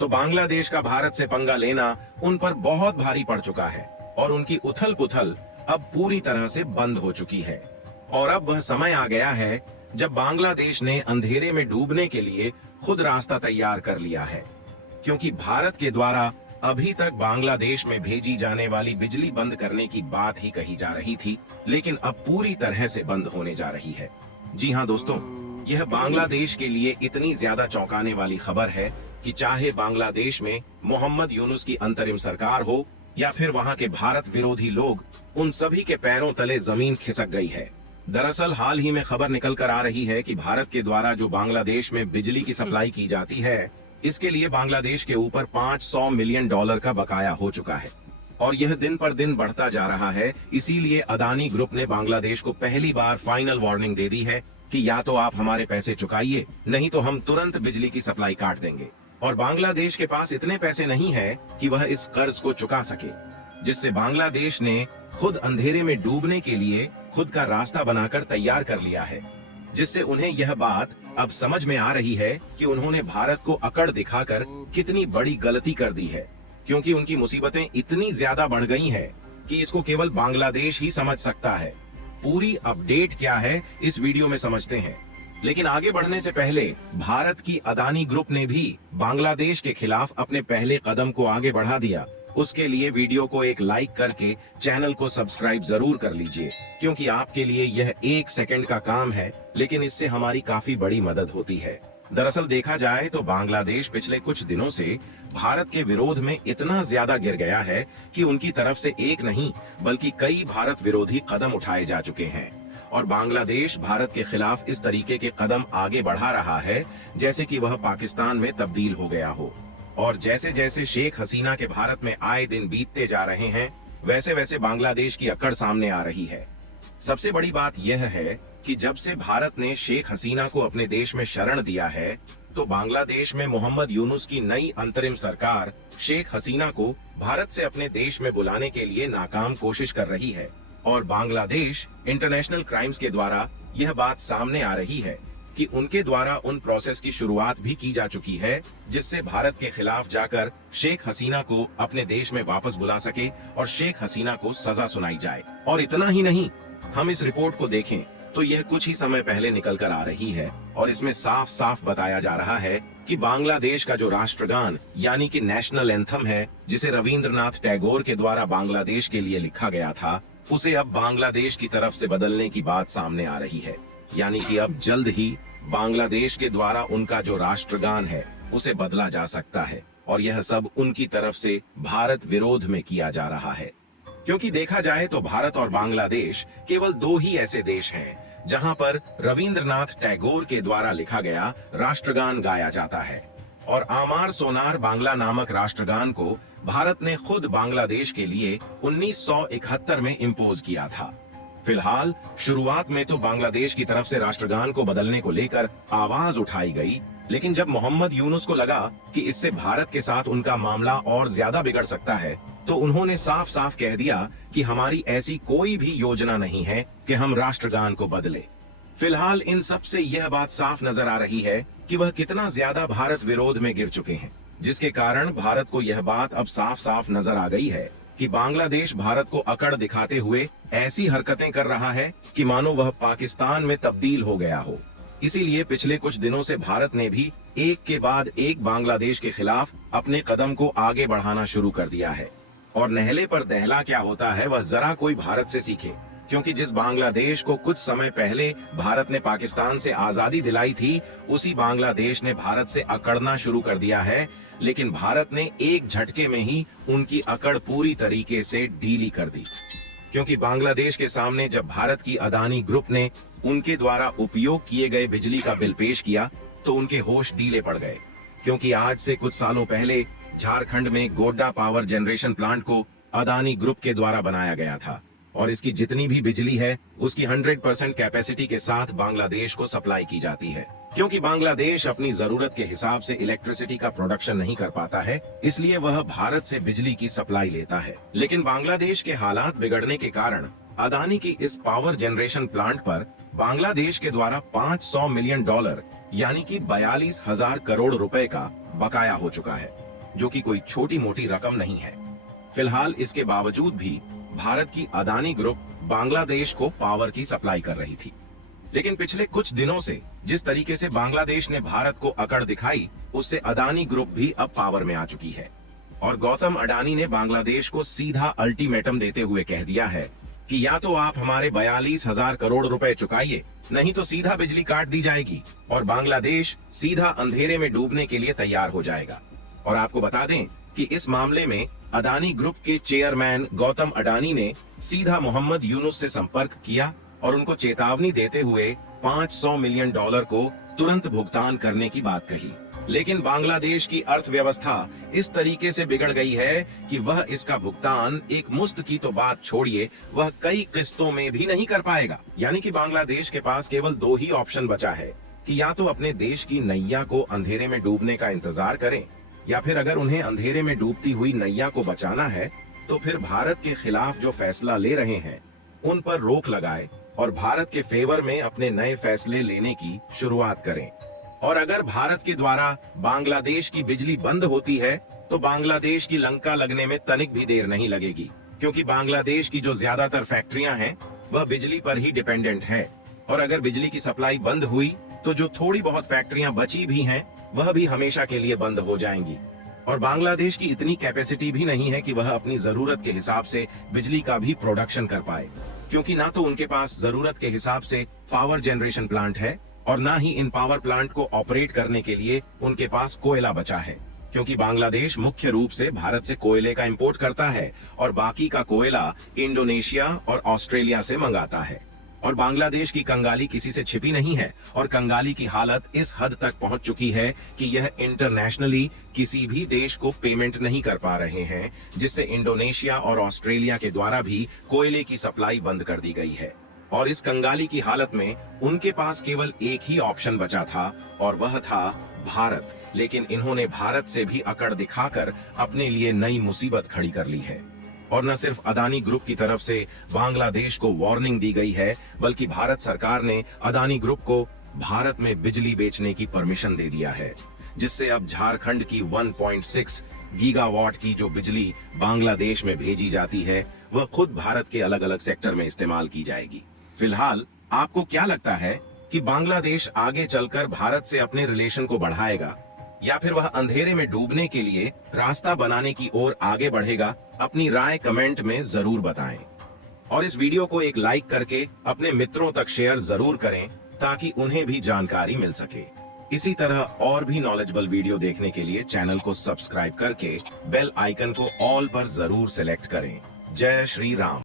तो बांग्लादेश का भारत से पंगा लेना उन पर बहुत भारी पड़ चुका है और उनकी उथल पुथल अब पूरी तरह से बंद हो चुकी है। और अब वह समय आ गया है जब बांग्लादेश ने अंधेरे में डूबने के लिए खुद रास्ता तैयार कर लिया है, क्योंकि भारत के द्वारा अभी तक बांग्लादेश में भेजी जाने वाली बिजली बंद करने की बात ही कही जा रही थी, लेकिन अब पूरी तरह से बंद होने जा रही है। जी हाँ दोस्तों, यह बांग्लादेश के लिए इतनी ज्यादा चौंकाने वाली खबर है कि चाहे बांग्लादेश में मोहम्मद यूनुस की अंतरिम सरकार हो या फिर वहां के भारत विरोधी लोग, उन सभी के पैरों तले जमीन खिसक गई है। दरअसल हाल ही में खबर निकल कर आ रही है कि भारत के द्वारा जो बांग्लादेश में बिजली की सप्लाई की जाती है, इसके लिए बांग्लादेश के ऊपर $500 मिलियन का बकाया हो चुका है और यह दिन पर दिन बढ़ता जा रहा है। इसीलिए अदानी ग्रुप ने बांग्लादेश को पहली बार फाइनल वार्निंग दे दी है कि या तो आप हमारे पैसे चुकाइए, नहीं तो हम तुरंत बिजली की सप्लाई काट देंगे। और बांग्लादेश के पास इतने पैसे नहीं है कि वह इस कर्ज को चुका सके, जिससे बांग्लादेश ने खुद अंधेरे में डूबने के लिए खुद का रास्ता बनाकर तैयार कर लिया है, जिससे उन्हें यह बात अब समझ में आ रही है कि उन्होंने भारत को अकड़ दिखाकर कितनी बड़ी गलती कर दी है, क्योंकि उनकी मुसीबतें इतनी ज्यादा बढ़ गई हैं कि इसको केवल बांग्लादेश ही समझ सकता है। पूरी अपडेट क्या है इस वीडियो में समझते हैं, लेकिन आगे बढ़ने से पहले भारत की अदानी ग्रुप ने भी बांग्लादेश के खिलाफ अपने पहले कदम को आगे बढ़ा दिया। उसके लिए वीडियो को एक लाइक करके चैनल को सब्सक्राइब जरूर कर लीजिए, क्योंकि आपके लिए यह 1 सेकंड का काम है, लेकिन इससे हमारी काफी बड़ी मदद होती है। दरअसल देखा जाए तो बांग्लादेश पिछले कुछ दिनों से भारत के विरोध में इतना ज्यादा गिर गया है कि उनकी तरफ से एक नहीं बल्कि कई भारत विरोधी कदम उठाए जा चुके हैं और बांग्लादेश भारत के खिलाफ इस तरीके के कदम आगे बढ़ा रहा है जैसे कि वह पाकिस्तान में तब्दील हो गया हो। और जैसे जैसे शेख हसीना के भारत में आए दिन बीतते जा रहे हैं, वैसे वैसे बांग्लादेश की अकड़ सामने आ रही है। सबसे बड़ी बात यह है कि जब से भारत ने शेख हसीना को अपने देश में शरण दिया है, तो बांग्लादेश में मोहम्मद यूनुस की नई अंतरिम सरकार शेख हसीना को भारत से अपने देश में बुलाने के लिए नाकाम कोशिश कर रही है और बांग्लादेश इंटरनेशनल क्राइम्स के द्वारा यह बात सामने आ रही है कि उनके द्वारा उन प्रोसेस की शुरुआत भी की जा चुकी है, जिससे भारत के खिलाफ जाकर शेख हसीना को अपने देश में वापस बुला सके और शेख हसीना को सजा सुनाई जाए। और इतना ही नहीं, हम इस रिपोर्ट को देखें तो यह कुछ ही समय पहले निकल कर आ रही है और इसमें साफ साफ बताया जा रहा है कि बांग्लादेश का जो राष्ट्रगान यानी कि नेशनल एंथम है, जिसे रविंद्रनाथ टैगोर के द्वारा बांग्लादेश के लिए लिखा गया था, उसे अब बांग्लादेश की तरफ से बदलने की बात सामने आ रही है। यानी कि अब जल्द ही बांग्लादेश के द्वारा उनका जो राष्ट्रगान है उसे बदला जा सकता है और यह सब उनकी तरफ से भारत विरोध में किया जा रहा है। क्योंकि देखा जाए तो भारत और बांग्लादेश केवल 2 ही ऐसे देश हैं जहां पर रविंद्रनाथ टैगोर के द्वारा लिखा गया राष्ट्रगान गाया जाता है और आमार सोनार बांग्ला नामक राष्ट्रगान को भारत ने खुद बांग्लादेश के लिए 1971 में इम्पोज किया था। फिलहाल शुरुआत में तो बांग्लादेश की तरफ से राष्ट्रगान को बदलने को लेकर आवाज उठाई गई, लेकिन जब मोहम्मद यूनुस को लगा कि इससे भारत के साथ उनका मामला और ज्यादा बिगड़ सकता है, तो उन्होंने साफ साफ कह दिया कि हमारी ऐसी कोई भी योजना नहीं है कि हम राष्ट्रगान को बदले। फिलहाल इन सब से यह बात साफ नजर आ रही है कि वह कितना ज्यादा भारत विरोध में गिर चुके हैं, जिसके कारण भारत को यह बात अब साफ साफ नजर आ गई है कि बांग्लादेश भारत को अकड़ दिखाते हुए ऐसी हरकतें कर रहा है कि मानो वह पाकिस्तान में तब्दील हो गया हो। इसीलिए पिछले कुछ दिनों से भारत ने भी एक के बाद एक बांग्लादेश के खिलाफ अपने कदम को आगे बढ़ाना शुरू कर दिया है। और नहले पर दहला क्या होता है वह जरा कोई भारत से सीखे, क्योंकि जिस बांग्लादेश को कुछ समय पहले भारत ने पाकिस्तान से आजादी दिलाई थी, उसी बांग्लादेश ने भारत से अकड़ना शुरू कर दिया है। लेकिन भारत ने एक झटके में ही उनकी अकड़ पूरी तरीके से ढीली कर दी, क्योंकि बांग्लादेश के सामने जब भारत की अदानी ग्रुप ने उनके द्वारा उपयोग किए गए बिजली का बिल पेश किया तो उनके होश ढीले पड़ गए। क्योंकि आज से कुछ सालों पहले झारखंड में गोड्डा पावर जनरेशन प्लांट को अदानी ग्रुप के द्वारा बनाया गया था और इसकी जितनी भी बिजली है उसकी 100% कैपेसिटी के साथ बांग्लादेश को सप्लाई की जाती है। क्योंकि बांग्लादेश अपनी जरूरत के हिसाब से इलेक्ट्रिसिटी का प्रोडक्शन नहीं कर पाता है, इसलिए वह भारत से बिजली की सप्लाई लेता है। लेकिन बांग्लादेश के हालात बिगड़ने के कारण अदानी की इस पावर जनरेशन प्लांट पर बांग्लादेश के द्वारा $500 मिलियन यानी कि 42,000 करोड़ रुपए का बकाया हो चुका है। जो कि कोई छोटी मोटी रकम नहीं है। फिलहाल इसके बावजूद भी भारत की अदानी ग्रुप बांग्लादेश को पावर की सप्लाई कर रही थी। लेकिन पिछले कुछ दिनों से जिस तरीके से बांग्लादेश ने भारत को अकड़ दिखाई, उससे अदानी ग्रुप भी अब पावर में आ चुकी है। और गौतम अडानी ने बांग्लादेश को सीधा अल्टीमेटम देते हुए कह दिया है कि या तो आप हमारे 42,000 करोड़ रुपए चुकाइए, नहीं तो सीधा बिजली काट दी जाएगी और बांग्लादेश सीधा अंधेरे में डूबने के लिए तैयार हो जाएगा। और आपको बता दें कि इस मामले में अदानी ग्रुप के चेयरमैन गौतम अडानी ने सीधा मोहम्मद यूनुस से संपर्क किया और उनको चेतावनी देते हुए $500 मिलियन को तुरंत भुगतान करने की बात कही। लेकिन बांग्लादेश की अर्थव्यवस्था इस तरीके से बिगड़ गई है कि वह इसका भुगतान एक मुश्त की तो बात छोड़िए, वह कई किस्तों में भी नहीं कर पाएगा। यानी कि बांग्लादेश के पास केवल 2 ही ऑप्शन बचा है कि या तो अपने देश की नैया को अंधेरे में डूबने का इंतजार करें, या फिर अगर उन्हें अंधेरे में डूबती हुई नैया को बचाना है तो फिर भारत के खिलाफ जो फैसला ले रहे हैं उन पर रोक लगाए और भारत के फेवर में अपने नए फैसले लेने की शुरुआत करें। और अगर भारत के द्वारा बांग्लादेश की बिजली बंद होती है तो बांग्लादेश की लंका लगने में तनिक भी देर नहीं लगेगी, क्योंकि बांग्लादेश की जो ज्यादातर फैक्ट्रियां हैं वह बिजली पर ही डिपेंडेंट है। और अगर बिजली की सप्लाई बंद हुई तो जो थोड़ी बहुत फैक्ट्रियां बची भी हैं वह भी हमेशा के लिए बंद हो जाएंगी। और बांग्लादेश की इतनी कैपेसिटी भी नहीं है कि वह अपनी जरूरत के हिसाब से बिजली का भी प्रोडक्शन कर पाए, क्योंकि ना तो उनके पास जरूरत के हिसाब से पावर जनरेशन प्लांट है और ना ही इन पावर प्लांट को ऑपरेट करने के लिए उनके पास कोयला बचा है, क्योंकि बांग्लादेश मुख्य रूप से भारत से कोयले का इंपोर्ट करता है और बाकी का कोयला इंडोनेशिया और ऑस्ट्रेलिया से मंगाता है। और बांग्लादेश की कंगाली किसी से छिपी नहीं है और कंगाली की हालत इस हद तक पहुंच चुकी है कि यह इंटरनेशनली किसी भी देश को पेमेंट नहीं कर पा रहे हैं, जिससे इंडोनेशिया और ऑस्ट्रेलिया के द्वारा भी कोयले की सप्लाई बंद कर दी गई है। और इस कंगाली की हालत में उनके पास केवल एक ही ऑप्शन बचा था और वह था भारत। लेकिन इन्होंने भारत से भी अकड़ दिखाकर अपने लिए नई मुसीबत खड़ी कर ली है। और न सिर्फ अदानी ग्रुप की तरफ से बांग्लादेश को वार्निंग दी गई है, बल्कि भारत सरकार ने अदानी ग्रुप को भारत में बिजली बेचने की परमिशन दे दिया है, जिससे अब झारखंड की 1.6 गीगावाट की जो बिजली बांग्लादेश में भेजी जाती है वह खुद भारत के अलग अलग सेक्टर में इस्तेमाल की जाएगी। फिलहाल आपको क्या लगता है कि बांग्लादेश आगे चलकर भारत से अपने रिलेशन को बढ़ाएगा या फिर वह अंधेरे में डूबने के लिए रास्ता बनाने की ओर आगे बढ़ेगा? अपनी राय कमेंट में जरूर बताएं और इस वीडियो को एक लाइक करके अपने मित्रों तक शेयर जरूर करें ताकि उन्हें भी जानकारी मिल सके। इसी तरह और भी नॉलेजेबल वीडियो देखने के लिए चैनल को सब्सक्राइब करके बेल आइकन को ऑल पर जरूर सिलेक्ट करें। जय श्री राम।